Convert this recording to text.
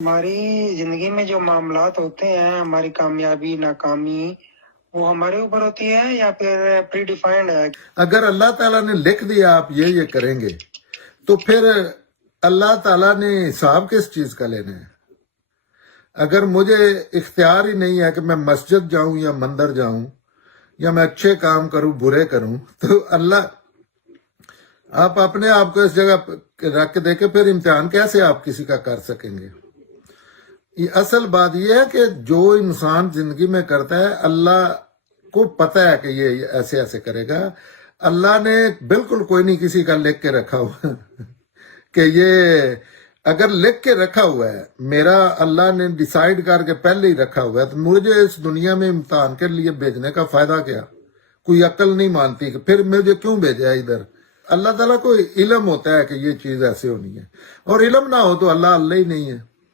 हमारी जिंदगी में जो मामलात होते हैं, हमारी कामयाबी नाकामी, वो हमारे ऊपर होती है या फिर प्री डिफाइंड है? अगर अल्लाह ताला ने लिख दिया आप ये करेंगे, तो फिर अल्लाह ताला ने हिसाब किस चीज का लेना है? अगर मुझे इख्तियार ही नहीं है कि मैं मस्जिद जाऊं या मंदिर जाऊं, या मैं अच्छे काम करूं बुरे करूं, तो अल्लाह आप अपने आप को इस जगह रख के देखे, फिर इम्तिहान कैसे आप किसी का कर सकेंगे? ये असल बात यह है कि जो इंसान जिंदगी में करता है, अल्लाह को पता है कि ये ऐसे ऐसे करेगा। अल्लाह ने बिल्कुल कोई नहीं किसी का लिख के रखा हुआ कि ये अगर लिख के रखा हुआ है, मेरा अल्लाह ने डिसाइड करके पहले ही रखा हुआ है, तो मुझे इस दुनिया में इम्तिहान के लिए भेजने का फायदा क्या? कोई अक्ल नहीं मानती कि फिर मुझे क्यों भेजा इधर? अल्लाह ताला को इल्म होता है कि ये चीज ऐसे होनी है, और इल्म ना हो तो अल्लाह अल्लाह ही नहीं है।